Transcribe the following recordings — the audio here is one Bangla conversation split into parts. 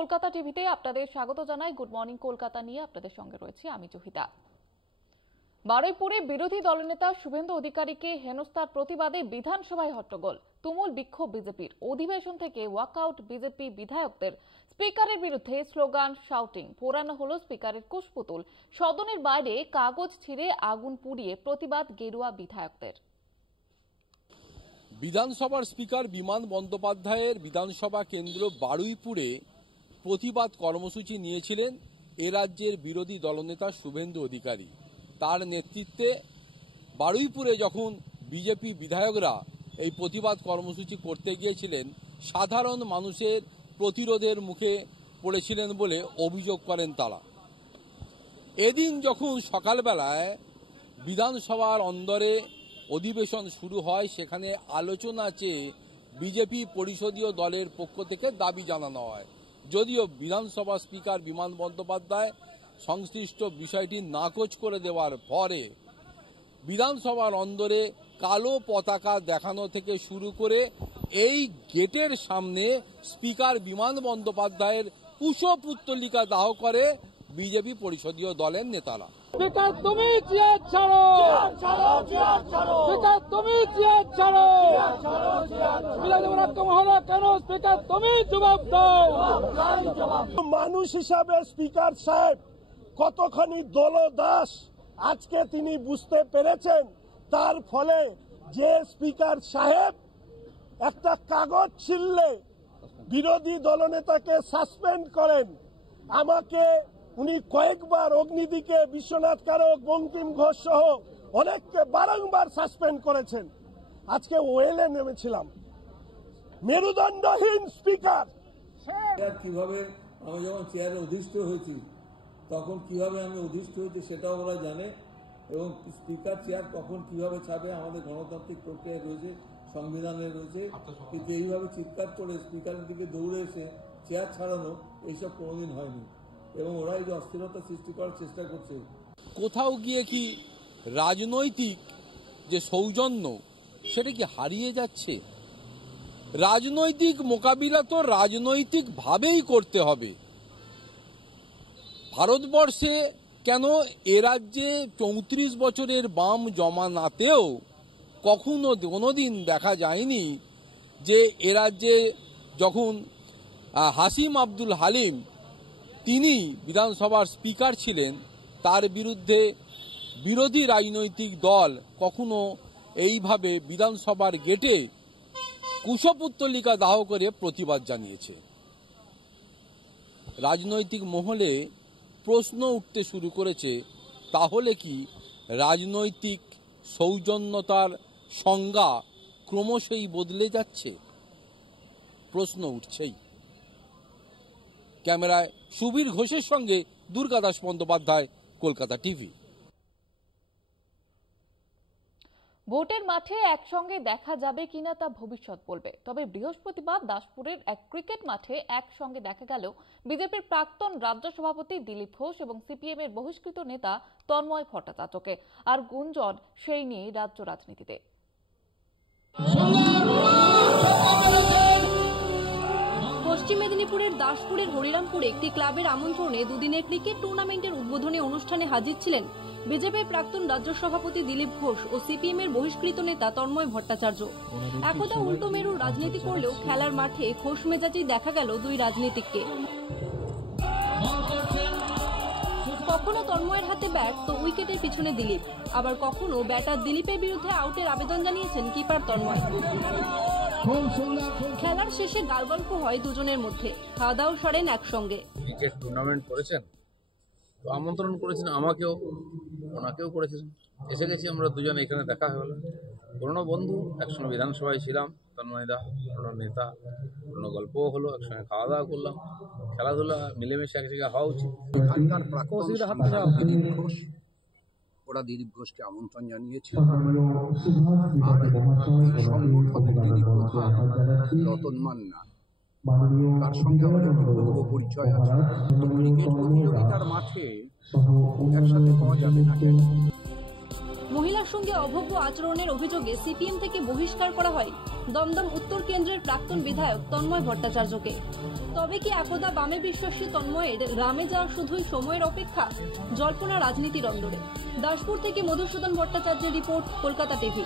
কলকাতা টিভিতে আপনাদের স্বাগত জানাই। গুড মর্নিং কলকাতা নিয়ে আপনাদের সঙ্গে রয়েছে আমি জহিতা। বারুইপুরে বিরোধী দলনেতা শুভেন্দু অধিকারীকে হেনস্থার প্রতিবাদে বিধানসভায় হট্টগোল, তুমুল বিক্ষোভ বিজেপির। অধিবেশন থেকে ওয়াকআউট বিজেপি বিধায়কদের। স্পিকারের বিরুদ্ধে স্লোগান, শাউটিং। পোড়ানো হলো স্পিকারের কুশপুতুল। সদনের বাইরে কাগজ ছিঁড়ে আগুন পুড়িয়ে প্রতিবাদ গেরুয়া বিধায়কদের। বিধানসভার স্পিকার বিমান বন্দ্যোপাধ্যায়ের বিধানসভা কেন্দ্র বারুইপুরে প্রতিবাদ কর্মসূচি নিয়েছিলেন এ রাজ্যের বিরোধী দলনেতা শুভেন্দু অধিকারী। তার নেতৃত্বে বারুইপুরে যখন বিজেপি বিধায়করা এই প্রতিবাদ কর্মসূচি করতে গিয়েছিলেন, সাধারণ মানুষের প্রতিরোধের মুখে পড়েছিলেন বলে অভিযোগ করেন তারা। এদিন যখন সকালবেলায় বিধানসভার অন্দরে অধিবেশন শুরু হয়, সেখানে আলোচনা চেয়ে বিজেপি পরিষদীয় দলের পক্ষ থেকে দাবি জানানো হয়। যদিও বিধানসভা স্পিকার বিমান বন্দ্যোপাধ্যায় সংশ্লিষ্ট বিষয়টি নাকচ করে দেওয়ার পরে বিধানসভার অন্দরে কালো পতাকা দেখানো থেকে শুরু করে এই গেটের সামনে স্পিকার বিমান বন্দ্যোপাধ্যায়ের কুশপুত্তলিকা দাহ করে বিজেপি পরিষদীয় দলের নেতারা। স্পিকার তুমি চেয়ার ছাড়ো, স্পিকার তুমি চেয়ার ছাড়ো, বিধানসভা হলো কেন? স্পিকার তুমি জবাব দাও। মানুষ হিসাবে স্পিকার সাহেব কতখানি দলদাস আজকে তিনি বুঝতে পেরেছেন। তার ফলে যে স্পিকার সাহেব একটা কাগজ ছিঁড়লে বিরোধী দলনেতাকে সাসপেন্ড করেন, আমাকে উনি কয়েকবার অগ্নিদিকে, বিশ্বনাথ কারক, বঙ্কিম ঘোষ সহ অনেককে বারংবার সাসপেন্ড করেছেন। আজকে ওয়েলে নেমেছিলাম, মেরুদণ্ডহীন স্পিকার। কিভাবে আমি যখন চেয়ারে অধিষ্ঠ হয়েছি তখন কিভাবে আমি অধিষ্ঠ হয়েছি সেটাও ওরা জানে, এবং স্পিকার চেয়ার কখন কিভাবে ছাড়বে আমাদের গণতান্ত্রিক প্রক্রিয়া রয়েছে, সংবিধানে রয়েছে। কিন্তু এইভাবে চিৎকার করে স্পিকারের দিকে দৌড়ে এসে চেয়ার ছাড়ানো এইসব কোনোদিন হয়নি, এবং ওরা এই যে অস্থিরতা সৃষ্টি করার চেষ্টা করছে। কোথাও গিয়ে কি রাজনৈতিক যে সৌজন্য সেটা কি হারিয়ে যাচ্ছে? রাজনৈতিক মোকাবিলা তো রাজনৈতিকভাবেই করতে হবে। ভারতবর্ষে কেন এ রাজ্যে 34 বছরের বাম জমানাতেও কখনো কোনোদিন দেখা যায়নি যে এ রাজ্যে যখন হাসিম আব্দুল হালিম তিনি বিধানসভার স্পিকার ছিলেন, তার বিরুদ্ধে বিরোধী রাজনৈতিক দল কখনো এইভাবে বিধানসভার গেটে কুশপুত্তলিকা দাহ করে প্রতিবাদ জানিয়েছে। রাজনৈতিক মহলে প্রশ্ন উঠতে শুরু করেছে, তাহলে কি রাজনৈতিক সৌজন্যতার সংজ্ঞা ক্রমশই বদলে যাচ্ছে? প্রশ্ন উঠছেই। ক্যামেরায় সুবীর ঘোষের সঙ্গে দুর্গাদাস বন্দ্যোপাধ্যায়, কলকাতা টিভি। ভোটের মাঠে একসঙ্গে দেখা যাবে কিনা তা ভবিষ্যৎ বলবে। তবে বৃহস্পতিবার দাসপুরের এক ক্রিকেট মাঠে একসঙ্গে দেখা গেল বিজেপির প্রাক্তন রাজ্য সভাপতি দিলীপ ঘোষ এবং সিপিএম এর বহিষ্কৃত নেতা তন্ময় ভট্টাচার্যকে। আর গুঞ্জন সেই নিয়ে রাজ্য রাজনীতিতে। পশ্চিম মেদিনীপুরের দাসপুরের হরিরামপুরে একটি ক্লাবের আমন্ত্রণে দুদিনের ক্রিকেট টুর্নামেন্টের উদ্বোধনী অনুষ্ঠানে হাজির ছিলেন বিজেপির প্রাক্তন রাজ্য সভাপতি দিলীপ ঘোষ ও সিপিএম এর বহিষ্কৃত নেতা তন্ময় ভট্টাচার্য। একদা উল্টো মেরুর রাজনীতি করলেও খেলার মাঠে খোশ মেজাজেই দেখা গেল দুই রাজনীতিককে। কখনো তন্ময়ের হাতে ব্যাট তো উইকেটের পিছনে দিলীপ, আবার কখনো ব্যাটার দিলীপের বিরুদ্ধে আউটের আবেদন জানিয়েছেন কিপার তন্ময়। খেলার শেষে গালগল্প হয় দুজনের মধ্যে, খাওয়া দাওয়া সারেন একসঙ্গে। ক্রিকেট টুর্নামেন্ট করেছেন তো আমন্ত্রণ করেছেন, আমাকেও ওনাকেও করেছেন, এসে গেছি আমরা দুজন, এখানে দেখা হয়ে গেল। পুরোনো বন্ধু, একসঙ্গে বিধানসভায় ছিলাম, তন্ময়দা পুরোনো নেতা, পুরোনো গল্পও হলো, একসঙ্গে খাওয়া দাওয়া করলাম। খেলাধুলা মিলেমিশে এক জায়গায় হওয়া উচিত। এখানকার প্রাক্তন দিলীপ ঘোষ, ওরা দিলীপ ঘোষকে আমন্ত্রণ জানিয়েছে। আর এই সংগঠনের যিনি প্রধান রতন মান্না, তার সঙ্গে আমার একটি পূর্ব পরিচয় আছে। ক্রিকেট প্রতিযোগিতার মাঠে একসাথে পাওয়া যাবে না কেন? মহিলা সঙ্গে অভব্য আচরণের অভিযোগে সিপিএম থেকে বহিষ্কার করা হয় দমদম উত্তর কেন্দ্রের প্রাক্তন বিধায়ক তন্ময় ভট্টাচার্যকে। তবে কি একদা বামে বিশ্বাসী তন্ময়ের গ্রামে যাওয়া শুধুই সময়ের অপেক্ষা? জল্পনা রাজনীতির অন্দরে। দাসপুর থেকে মধুসূদন ভট্টাচার্যের রিপোর্ট, কলকাতা টিভি।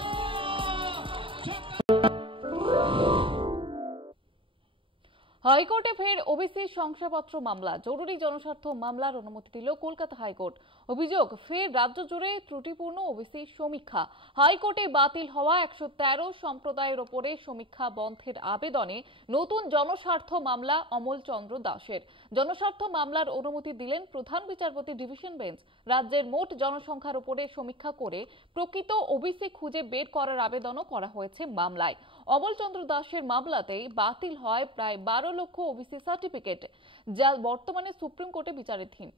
হাইকোর্টে ফের ওবিসি শংসাপত্র মামলা। জরুরি জনস্বার্থ মামলার অনুমতি দিল কলকাতা হাইকোর্ট। অভিযোগ, ফের রাজ্য জুড়ে ত্রুটিপূর্ণ ওবিসি সমীক্ষা। হাইকোর্টে বাতিল হওয়া 113 সম্প্রদায়ের ওপরে সমীক্ষা বন্ধের আবেদনে নতুন জনস্বার্থ মামলা অমল চন্দ্র দাসের। জনস্বার্থ মামলার অনুমতি দিলেন প্রধান বিচারপতি ডিভিশন বেঞ্চ। রাজ্যের মোট জনসংখ্যার উপরে সমীক্ষা করে প্রকৃত ওবিসি খুঁজে বের করার আবেদনও করা হয়েছে মামলায়। অমল চন্দ্র দাসের মামলাতেই বাতিল হয় প্রায় 12 লক্ষ ওবিসি সার্টিফিকেট, যা বর্তমানে সুপ্রিম কোর্টে বিচারাধীন।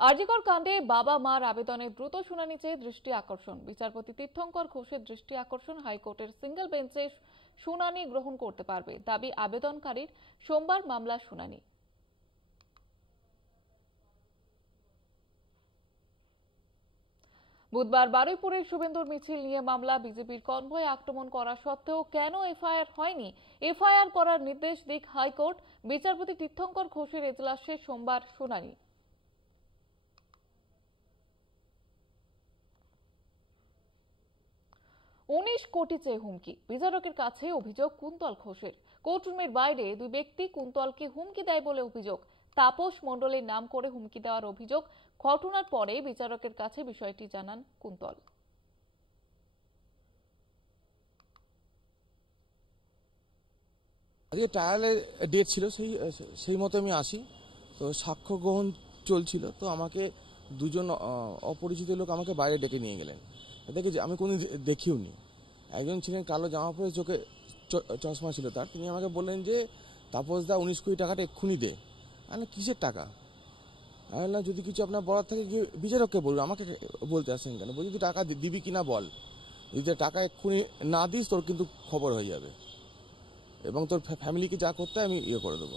আরজিকর কাণ্ডে বাবা মার আবেদনে দ্রুত শুনানি চেয়ে দৃষ্টি আকর্ষণ। বিচারপতি তীর্থঙ্কর ঘোষের দৃষ্টি আকর্ষণ, হাইকোর্টের সিঙ্গেল বেঞ্চে শুনানি গ্রহণ করতে পারবে। দাবি আবেদনকারীর, সোমবার মামলা শুনানি। বুধবার বারুইপুরের শুভেন্দুর মিছিল নিয়ে মামলা। বিজেপির কনভয় আক্রমণ করা সত্ত্বেও কেন এফআইআর হয়নি? এফআইআর করার নির্দেশ দিক হাইকোর্ট। বিচারপতি তীর্থঙ্কর ঘোষের এজলাসে সোমবার শুনানি। $19 কোটি চেয়ে হুমকি। বিচারকের কাছে অভিযোগ কুন্তল ঘোষের। কোর্টরুমের বাইরে দুই ব্যক্তি কুন্তলকে হুমকি দেয় বলে অভিযোগ। তাপস মণ্ডলের নাম করে হুমকি দেওয়ার অভিযোগ। ঘটনার পরে বিচারকের কাছে বিষয়টি জানান কুন্তল। আজকে ট্রায়ালের ডেট ছিল, সেই মতো আমি আসি। তো সাক্ষ্য গ্রহণ চলছিল, তো আমাকে দুজন অপরিচিত লোক আমাকে বাইরে ডেকে নিয়ে গেলেন। দেখে আমি কোনো দেখিও নি। একজন ছিলেন কালো জামা পরে, চোখে চশমা ছিল তার। তিনি আমাকে বললেন যে তাপস দা 19 কোটি টাকাটা এক্ষুনি দে। আমি কিসের টাকা? আমি বললাম যদি কিছু আপনার বলার থাকে গিয়ে বিচারককে বলবো, আমাকে বলতে আসেন কেন? বলছি তুই টাকা দিবি কিনা বল, যদি টাকা এক্ষুনি না দিস তোর কিন্তু খবর হয়ে যাবে এবং তোর ফ্যামিলিকে যা করতে আমি করে দেবো।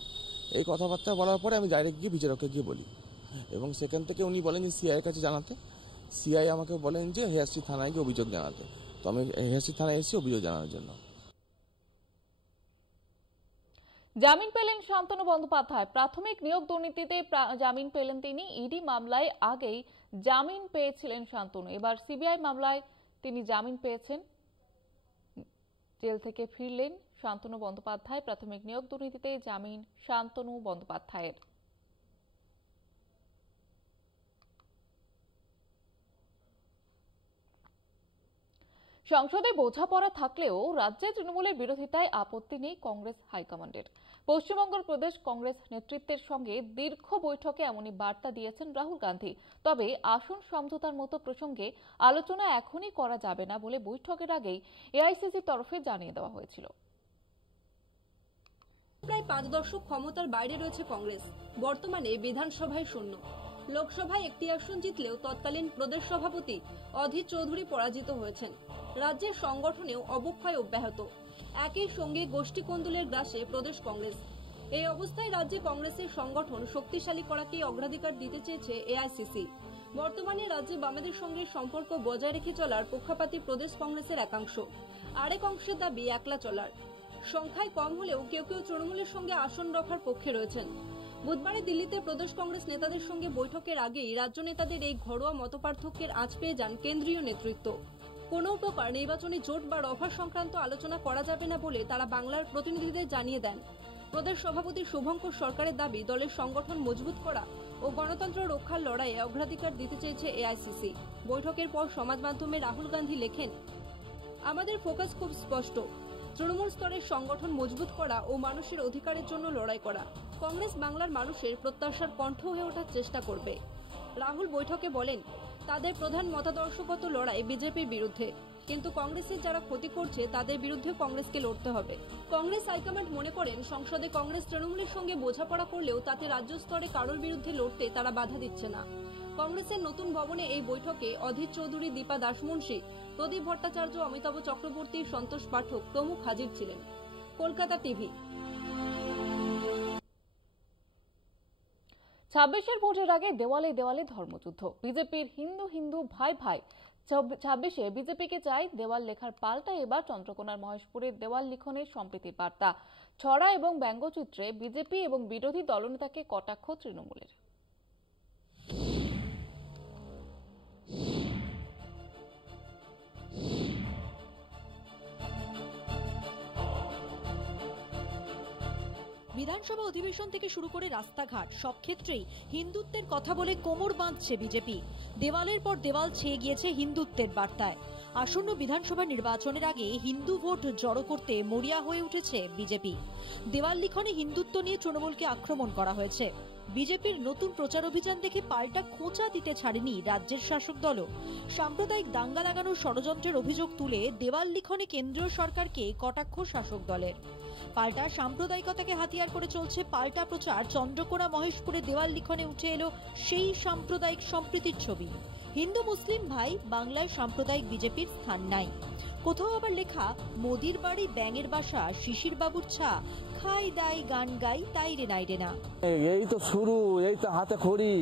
এই কথাবার্তা বলার পরে আমি ডাইরেক্ট গিয়ে বিচারককে গিয়ে বলি এবং সেখান থেকে উনি বলেন যে সিআইয়ের কাছে জানাতে। সিআই আমাকে বলেন যে হেয়ারস্ট্রিট থানায় গিয়ে অভিযোগ জানাতে। তো আমি হেয়ারস্ট্রিট থানায় এসেছি অভিযোগ জানানোর জন্য। জামিন পেলেন শান্তনু বন্দ্যোপাধ্যায়। প্রাথমিক নিয়োগ দুর্নীতিতে জামিন পেলেন তিনি। ইডি মামলায় আগেই জামিন পেয়েছিলেন শান্তনু। এবার সিবিআই মামলায় তিনি জামিন পেয়েছেন। জেল থেকে ফিরলেন শান্তনু বন্দ্যোপাধ্যায়। প্রাথমিক নিয়োগ দুর্নীতিতে জামিন শান্তনু বন্দ্যোপাধ্যায়ের। সংসদে বোঝাপড়া থাকলেও রাজ্যে তৃণমূলের বিরোধিতায় আপত্তি নেই কংগ্রেস হাইকমান্ডের। পশ্চিমবঙ্গ প্রদেশ কংগ্রেস নেতৃত্বের সঙ্গে দীর্ঘ বৈঠকে এমনই বার্তা দিয়েছেন রাহুল গান্ধী। তবে আসন সমঝোতার মতো প্রসঙ্গে আলোচনা এখনই করা যাবে না বলে বৈঠকের আগেই এআইসিসির তরফে জানিয়ে দেওয়া হয়েছিল। প্রায় 5 দশক ক্ষমতার বাইরে রয়েছে কংগ্রেস। বর্তমানে বিধানসভায় শূন্য। লোকসভায় একটি আসন জিতলেও তৎকালীন প্রদেশ সভাপতি অধীর চৌধুরী পরাজিত হয়েছেন। রাজ্যের সংগঠনেও অবক্ষয় অব্যাহত। একই সঙ্গে গোষ্ঠী কোন্দলের গ্রাসে প্রদেশ কংগ্রেস। এই অবস্থায় রাজ্যে কংগ্রেসের সংগঠন শক্তিশালী করাকে অগ্রাধিকার দিতে চেয়েছে এআইসিসি। বর্তমানে রাজ্যে বামেদের সঙ্গে সম্পর্ক বজায় রেখে চলার পক্ষপাতী প্রদেশ কংগ্রেসের একাংশ। আরেক অংশের দাবি একলা চলার। সংখ্যায় কম হলেও কেউ কেউ তৃণমূলের সঙ্গে আসন রক্ষার পক্ষে রয়েছেন। বুধবারে দিল্লিতে প্রদেশ কংগ্রেস নেতাদের সঙ্গে বৈঠকের আগেই রাজ্য নেতাদের এই ঘরোয়া মতপার্থক্যের আঁচ পেয়ে যান কেন্দ্রীয় নেতৃত্ব। কোনো প্রকার নির্বাচনী জোট বা রফা সংক্রান্ত আলোচনা করা যাবে না বলে তারা বাংলার প্রতিনিধিদের জানিয়ে দেন। প্রদেশ সভাপতি শুভঙ্কর সরকারের দাবি দলের সংগঠন মজবুত করা ও গণতন্ত্র রক্ষার লড়াইয়ে অগ্রাধিকার দিতে চেয়েছে এআইসিসি। বৈঠকের পর সমাজ মাধ্যমে রাহুল গান্ধী লেখেন, আমাদের ফোকাস খুব স্পষ্ট, তৃণমূল স্তরের সংগঠন মজবুত করা ও মানুষের অধিকারের জন্য লড়াই করা। কংগ্রেস বাংলার মানুষের প্রত্যাশার কণ্ঠ হয়ে ওঠার চেষ্টা করবে। রাহুল বৈঠকে বলেন, তাদের প্রধান মতাদর্শগত লড়াই বিজেপির বিরুদ্ধে, কিন্তু কংগ্রেসের যারা ক্ষতি করছে তাদের বিরুদ্ধে কংগ্রেসকে লড়তে হবে। কংগ্রেস হাইকমান্ড মনে করেন সংসদে কংগ্রেস তৃণমূলের সঙ্গে বোঝাপড়া করলেও তাতে রাজ্য স্তরে কারোর বিরুদ্ধে লড়তে তারা বাধা দিচ্ছে না। কংগ্রেসের নতুন ভবনে এই বৈঠকে অধীর চৌধুরী, দীপা দাসমুন্সী, প্রদীপ ভট্টাচার্য, অমিতাভ চক্রবর্তী, সন্তোষ পাঠক প্রমুখ হাজির ছিলেন। কলকাতা টিভি। 26-এর ভোটের আগে দেওয়ালে দেওয়ালে ধর্মযুদ্ধ। বিজেপির হিন্দু হিন্দু ভাই ভাই। 26-এ বিজেপিকে চাই দেওয়াল লেখার পাল্টা এবার চন্দ্রকোনার মহেশপুরের দেওয়াল লিখনের সম্প্রীতির বার্তা। ছড়া এবং ব্যঙ্গচিত্রে বিজেপি এবং বিরোধী দলনেতাকে কটাক্ষ তৃণমূলের। বিধানসভা অধিবেশন থেকে শুরু করে রাস্তাঘাট সব ক্ষেত্রেই হিন্দুত্বের কথা বলে কোমর বাঁধছে বিজেপি। দেওয়ালের পর দেওয়াল ছেয়ে গিয়েছে হিন্দুত্বের বার্তায়। আসন্ন বিধানসভা নির্বাচনের আগে হিন্দু ভোট জড়ো করতে মরিয়া হয়ে উঠেছে বিজেপি। দেওয়াল লিখনে হিন্দুত্ব নিয়ে তৃণমূলকে আক্রমণ করা হয়েছে। বিজেপির নতুন প্রচার অভিযান দেখে পাল্টা খোঁচা দিতে ছাড়েনি রাজ্যের শাসক দলও। সাম্প্রদায়িক দাঙ্গা লাগানোর ষড়যন্ত্রের অভিযোগ তুলে দেওয়াল লিখনে কেন্দ্রীয় সরকারকে কটাক্ষ শাসক দলের। পাল্টা সাম্প্রদায়িকতাকে হাতিয়ার করে চলছে পাল্টা প্রচার। চন্দ্রকোনা মহেশপুরে দেওয়াল লিখনে উঠে এলো সেই সাম্প্রদায়িক সম্প্রীতির ছবি। হিন্দু মুসলিম ভাই, বাংলায় সাম্প্রদায়িক বিজেপির স্থান নাই। কোথাও আবার লেখা মোদির বাড়ি ব্যাঙের বাসা, শিশির বাবুর ছা, খাই দাই গান গাই তাই রে নাই রে না। এই তো শুরু, এই তো হাতে খড়ি,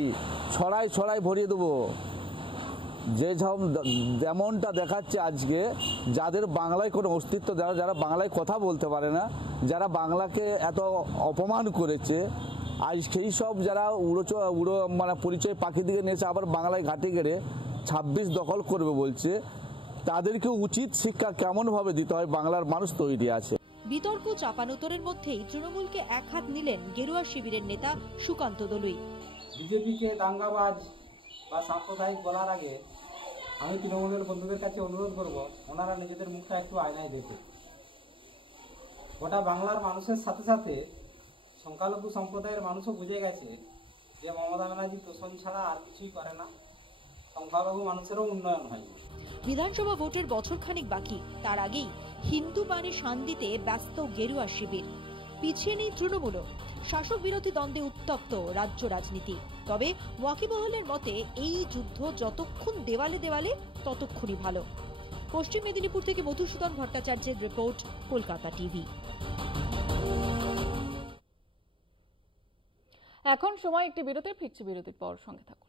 ছড়াই ছড়াই ভরিয়ে দেবো। যে যেমনটা দেখাচ্ছে আজকে, যাদের বাংলায় কোনো অস্তিত্ব, যারা বাংলায় কথা বলতে পারে না, যারা বাংলাকে এত অপমান করেছে, আজ সেই সব যারা উড়ো মানে পরিচয় পাখি দিকে নিয়েছে, আবার বাংলায় ঘাঁটি গেড়ে 26 দখল করবে বলছে, তাদেরকে উচিত শিক্ষা কেমনভাবে দিতে হয় বাংলার মানুষ তৈরি আছে। বিতর্ক চাপানোতরের মধ্যেই তৃণমূলকে এক হাত নিলেন গেরুয়া শিবিরের নেতা সুকান্ত দলুই। বিজেপিকে দাঙ্গাবাজ বা সাম্প্রদায়িক বলার আগে আমি তৃণমূলের বন্ধুদের কাছে অনুরোধ করব, ওনারা নিজেদের মুখটা একটু আয়নায় দেখুন। গোটা বাংলার মানুষের সাথে সাথে সংখ্যালঘু সম্প্রদায়ের মানুষও বুঝে গেছে যে মমতা ব্যানার্জি তোষণ ছাড়া আর কিছুই করে না, সংখ্যালঘু মানুষেরও উন্নয়ন হয়। বিধানসভা ভোটের বছরখানেক বাকি, তার আগেই হিন্দু বাণী শান্তিতে ব্যস্ত গেরুয়া শিবির। পিছিয়ে নেই তৃণমূলও। শাসক বিরোধী দ্বন্দ্বে উত্তপ্ত রাজ্য রাজনীতি। তবে ওয়াকিবহলের মতে এই যুদ্ধ যতক্ষণ দেওয়ালে দেওয়ালে ততক্ষণই ভালো। পশ্চিম মেদিনীপুর থেকে মধুসূদন ভট্টাচার্যের রিপোর্ট, কলকাতা টিভি। এখন সময় একটি বিরতি, ফিরছি বিরতির পর, সঙ্গে থাকুন।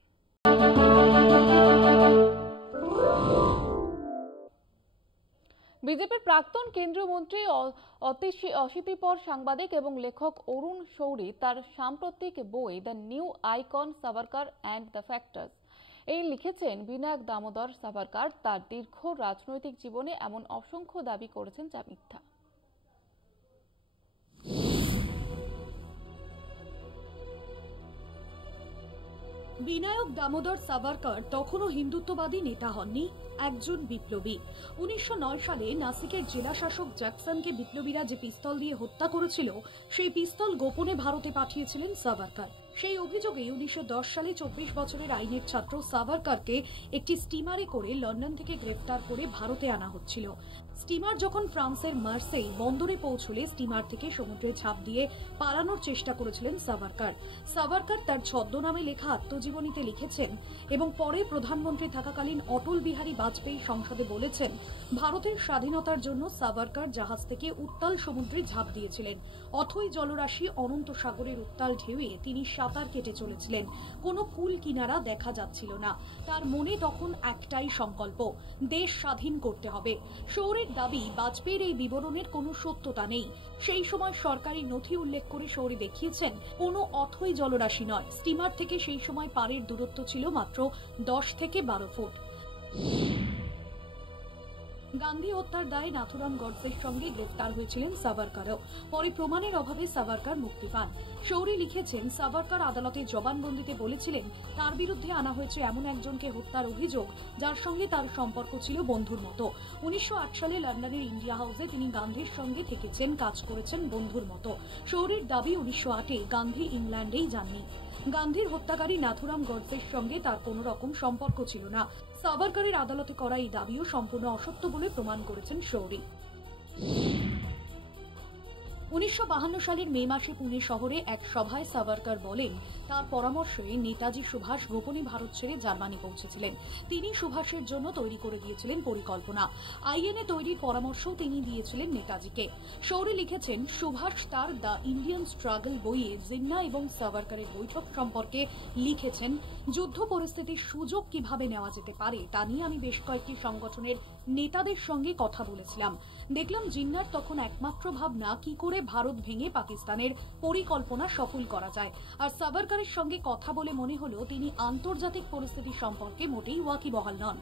বিজেপির প্রাক্তন কেন্দ্রীয় মন্ত্রী অশীতিপর সাংবাদিক এবং লেখক অরুণ শৌরি তার সাম্প্রতিক বই the new icon Savarkar and the factors এই লিখেছেন বিনায়ক দামোদর সাভারকার তার দীর্ঘ রাজনৈতিক জীবনে এমন অসংখ্য দাবি করেছেন যা মিথ্যা। বিনায়ক দামোদর সাভারকার তখনও হিন্দুত্ববাদী নেতা হননি, একজন বিপ্লবী। 1909 সালে নাসিকের জেলা শাসক জ্যাকসনকে বিপ্লবীরা যে পিস্তল দিয়ে হত্যা করেছিল, সেই পিস্তল গোপনে ভারতে পাঠিয়েছিলেন সাভারকার। সেই অভিযোগে 1910 সালে 24 বছরের আইনের ছাত্র সাভারকারকে একটি স্টিমারে করে লন্ডন থেকে গ্রেফতার করে ভারতে আনা হচ্ছিল। স্টিমার যখন ফ্রান্সের মার্সেই বন্দরে পৌঁছলে স্টিমার থেকে সমুদ্রে ঝাঁপ দিয়ে পালানোর চেষ্টা করেছিলেন সাভারকার। সাভারকার তার ছদ্মনামে লেখা আত্মজীবনীতে লিখেছেন এবং পরে প্রধানমন্ত্রী থাকাকালীন অটল বিহারী বাজপেয়ী সংসদে বলেছেন, ভারতের স্বাধীনতার জন্য সাভারকার জাহাজ থেকে উত্তাল সমুদ্রে ঝাঁপ দিয়েছিলেন। অথই জলরাশি অনন্ত সাগরের উত্তাল ঢেউয়ে তিনি সাঁতার কেটে চলেছিলেন। কোনো কুল কিনারা দেখা যাচ্ছিল না। তার মনে তখন একটাই সংকল্প, দেশ স্বাধীন করতে হবে। শৌরির দাবি, বাজপেয়ীর এই বিবরণের কোনো সত্যতা নেই। সেই সময় সরকারি নথি উল্লেখ করে শৌরি দেখিয়েছেন কোনো অথই জলরাশি নয়। স্টিমার থেকে সেই সময় পাড়ের দূরত্ব ছিল মাত্র 10 থেকে 12 ফুট। গান্ধী হত্যার দায়ে নাথুরাম গডসের সঙ্গে গ্রেফতার হয়েছিলেন সাভারকারও। পরে প্রমাণের অভাবে সাভারকার মুক্তি পান। শৌরি লিখেছেন, সাভারকার আদালতে জবানবন্দিতে বলেছিলেন তার বিরুদ্ধে আনা হয়েছে এমন একজনকে হত্যার অভিযোগ যার সঙ্গে তার সম্পর্ক ছিল বন্ধুর মতো। 1908 সালে লন্ডনের ইন্ডিয়া হাউসে তিনি গান্ধীর সঙ্গে থেকেছেন, কাজ করেছেন বন্ধুর মতো। শৌরির দাবি 1908-এ গান্ধী ইংল্যান্ডেই যাননি। গান্ধীর হত্যাকারী নাথুরাম গডসের সঙ্গে তার কোনো রকম সম্পর্ক ছিল না। সাভারকারের আদালতে করা এই দাবিও সম্পূর্ণ অসত্য বলে প্রমাণ করেছেন শৌরি। 1952 সালের মে মাসে পুনে শহরে এক সভায় সাভারকার বলেন, তার পরামর্শে নেতাজি সুভাষ গোপনে ভারত ছেড়ে জার্মানি পৌঁছেছিলেন। তিনি সুভাষের জন্য তৈরি করে দিয়েছিলেন পরিকল্পনা। আইএনএ তৈরির পরামর্শও তিনি দিয়েছিলেন নেতাজিকে। শৌরি লিখেছেন, সুভাষ তার দ্য ইন্ডিয়ান স্ট্রাগল বইয়ে জিন্না এবং সাভারকারের বৈঠক সম্পর্কে লিখেছেন, যুদ্ধ পরিস্থিতির সুযোগ কিভাবে নেওয়া যেতে পারে তা নিয়ে আমি বেশ কয়েকটি সংগঠনের নেতাদের সঙ্গে কথা বলেছিলাম। দেখলাম জিন্নার তখন একমাত্র ভাবনা কি করে ভারত ভেঙে পাকিস্তানের পরিকল্পনা সফল করা যায়। আর সাভারকারের সঙ্গে কথা বলে মনে হলো তিনি আন্তর্জাতিক পরিস্থিতি সম্পর্কে মোটেই ওয়াকিবহাল নন।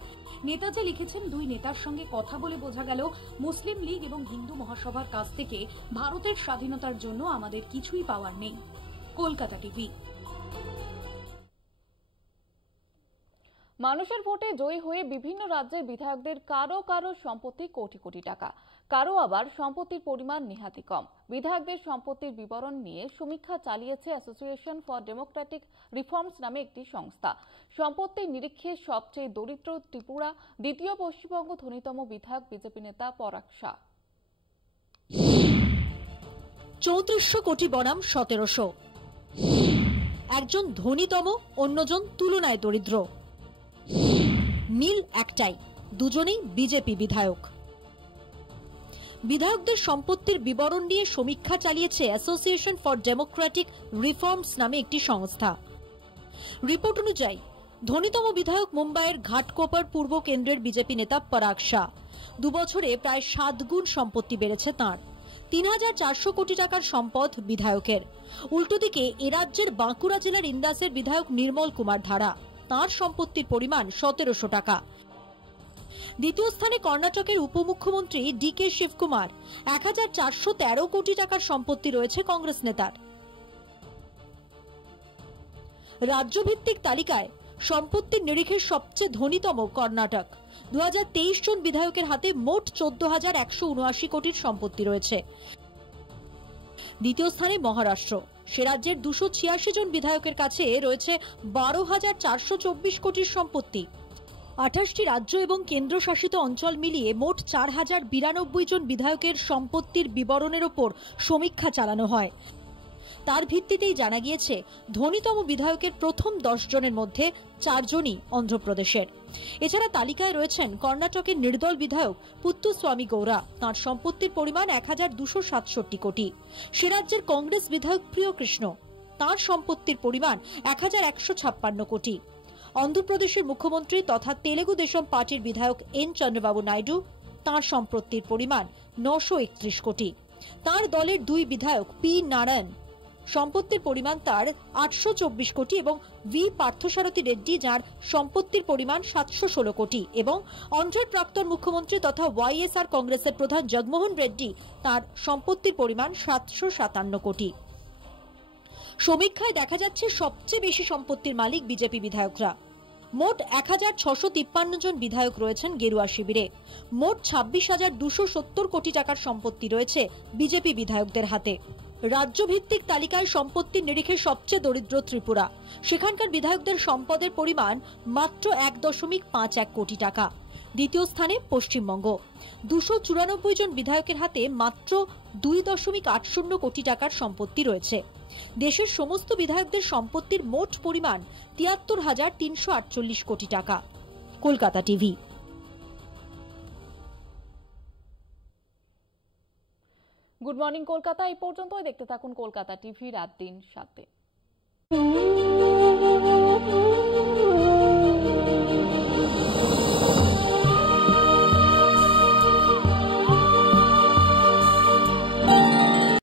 নেতাজি লিখেছেন, দুই নেতার সঙ্গে কথা বলে বোঝা গেল মুসলিম লীগ এবং হিন্দু মহাসভার কাছ থেকে ভারতের স্বাধীনতার জন্য আমাদের কিছুই পাওয়ার নেই। কলকাতা টিভি। মানুষের ভোটে জয়ী হয়ে বিভিন্ন রাজ্যের বিধায়কদের কারো কারো সম্পত্তি কোটি কোটি টাকা, কারো আবার সম্পত্তির পরিমাণ নেহাতি কম। বিধায়কদের সম্পত্তির বিবরণ নিয়ে সমীক্ষা চালিয়েছে অ্যাসোসিয়েশন ফর ডেমোক্রেটিক রিফর্মস নামে একটি সংস্থা। সম্পত্তির নিরীক্ষে সবচেয়ে দরিদ্র ত্রিপুরা, দ্বিতীয় পশ্চিমবঙ্গ ধনীতম বিধায়ক বিজেপি নেতা পরাগ শাহ। ৩৪০০ কোটি বনাম ১৭০০। একজন ধনীতম, অন্যজন তুলনায় দরিদ্র। মিল একটাই, দুজনেই বিজেপি বিধায়ক। বিধায়কদের সম্পত্তির বিবরণ নিয়ে সমীক্ষা চালিয়েছে অ্যাসোসিয়েশন ফর ডেমোক্রেটিক রিফর্মস নামে একটি সংস্থা। রিপোর্ট অনুযায়ী ধনীতম বিধায়ক মুম্বাইয়ের ঘাটকোপার পূর্ব কেন্দ্রের বিজেপি নেতা পরাগ শাহ। ২ বছরে প্রায় ৭ গুণ সম্পত্তি বেড়েছে তাঁর। ৩,৪০০ কোটি টাকার সম্পদ বিধায়কের। উল্টো দিকে এ রাজ্যের বাঁকুড়া জেলার ইন্দাসের বিধায়ক নির্মল কুমার ধারা, তাঁর সম্পত্তির পরিমাণ ১৭০০ টাকা। দ্বিতীয় স্থানে কর্ণাটকের উপমুখ্যমন্ত্রী ডি.কে শিবকুমার, ১,৪১৩ কোটি টাকার সম্পত্তি রয়েছে কংগ্রেস নেতার। রাজ্যভিত্তিক তালিকায় সম্পত্তির নিরিখে সবচেয়ে ধনীতম কর্ণাটক। ২০২৩ জন বিধায়কের হাতে মোট ১৪,১৭৯ কোটির সম্পত্তি রয়েছে। দ্বিতীয় স্থানে মহারাষ্ট্র। সে রাজ্যের ২৮৬ জন বিধায়কের কাছে রয়েছে ১২,৪২৪ কোটির সম্পত্তি। ২৮টি রাজ্য এবং কেন্দ্রশাসিত অঞ্চল মিলিয়ে মোট ৪,০৯২ জন বিধায়কের সম্পত্তির বিবরণের ওপর সমীক্ষা চালানো হয়। তার ভিত্তিতেই জানা গিয়েছে ধনীতম বিধায়কের প্রথম ১০ জনের মধ্যে ৪ জনই অন্ধ্রপ্রদেশের। এছাড়া তালিকায় রয়েছেন কর্ণাটকের নির্দল বিধায়ক পুত্তুস্বামী গৌড়া, তাঁর সম্পত্তির পরিমাণ ১,২৬৭ কোটি। সে রাজ্যের কংগ্রেস বিধায়ক প্রিয় কৃষ্ণ, তাঁর সম্পত্তির পরিমাণ ১,১৫৬ কোটি। অন্ধ্রপ্রদেশের মুখ্যমন্ত্রী তথা তেলেগু দেশম পার্টির বিধায়ক এন চন্দ্রবাবু নাইডু, তাঁর সম্পত্তির পরিমাণ ৯৩১ কোটি। তাঁর দলের ২ বিধায়ক পি নারায়ণ, সম্পত্তির পরিমাণ তার ৮২৪ কোটি এবং ভি পার্থসারথী রেড্ডি, যাঁর সম্পত্তির পরিমাণ ৭১৬ কোটি, এবং অন্ধ্রের প্রাক্তন মুখ্যমন্ত্রী তথা ওয়াইএসআর কংগ্রেসের প্রধান জগমোহন রেড্ডি, তাঁর সম্পত্তির পরিমাণ ৭৫৭ কোটি। সমীক্ষায় দেখা যাচ্ছে সবচেয়ে বেশি সম্পত্তির মালিক বিজেপি বিধায়করা। মোট ১,৬৫৩ জন বিধায়ক রয়েছেন গেরুয়া শিবিরে। মোট ২৬,২৭০ কোটি টাকার সম্পত্তি রয়েছে বিজেপি বিধায়কদের হাতে। রাজ্যভিত্তিক তালিকায় সম্পত্তির নিরিখে সবচেয়ে দরিদ্র ত্রিপুরা। সেখানকার বিধায়কদের সম্পদের পরিমাণ মাত্র ১.৫১ কোটি টাকা। দ্বিতীয় স্থানে পশ্চিমবঙ্গ। ২৯৪ জন বিধায়কের হাতে মাত্র ২.৮০ কোটি টাকার সম্পত্তি রয়েছে। দেশের সমস্ত বিধায়কদের সম্পত্তির মোট পরিমাণ ৭৩,৩৪৮ কোটি টাকা। Kolkata TV. Good morning Kolkata এই পর্যন্তই। দেখতে থাকুন কলকাতা টিভি, রাত দিন ৭ দিন।